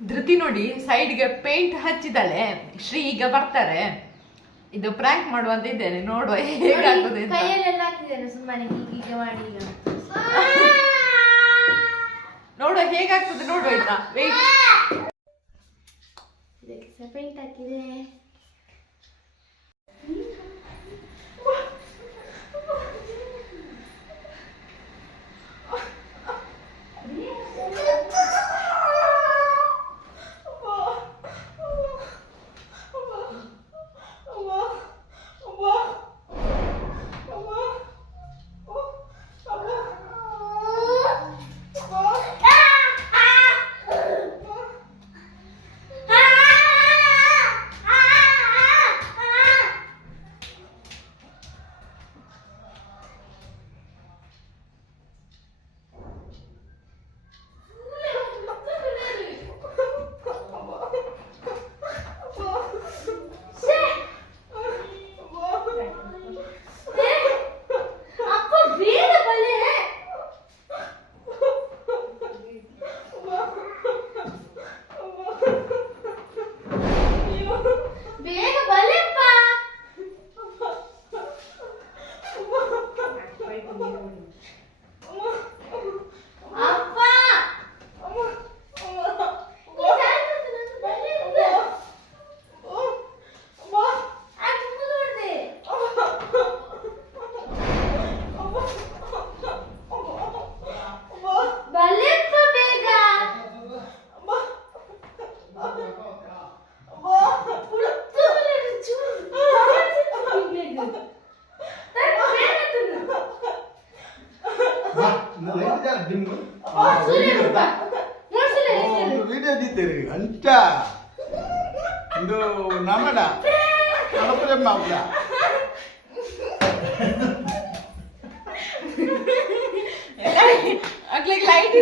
ಧೃತಿ ನೋಡಿ ಸೈಡ್ಗೆ ಪೇಂಟ್ ಹಚ್ಚಿದಾಳೆ. ಶ್ರೀ ಈಗ ಬರ್ತಾರೆ, ಇದು ಪ್ರಾಂಕ್ ಮಾಡುವಂತ ಇದ್ದೇನೆ, ನೋಡುವ ಹೇಗಾಗ್ತದೆ ಅಂತ. ಕೈಯಲ್ಲೆಲ್ಲ ಹಾಕಿದ್ದೇನೆ ಸುಮ್ಮನೆ ಹೀಗೆ ಮಾಡಿ ಈಗ ನೋಡುವ ಹೇಗಾಗ್ತದೆ ನೋಡುವ ಆಯ್ತಾ. ವೇಟ್, ಇದಕ್ಕೆ ಪೇಂಟ್ ಹಾಕಿದೆ. ವಿಡಿಯೋ ದಿದ್ದೀರಿ ಅಂತ ಒಂದು ನಮ್ಮಡ ಮಾಡ ಲೈಟ್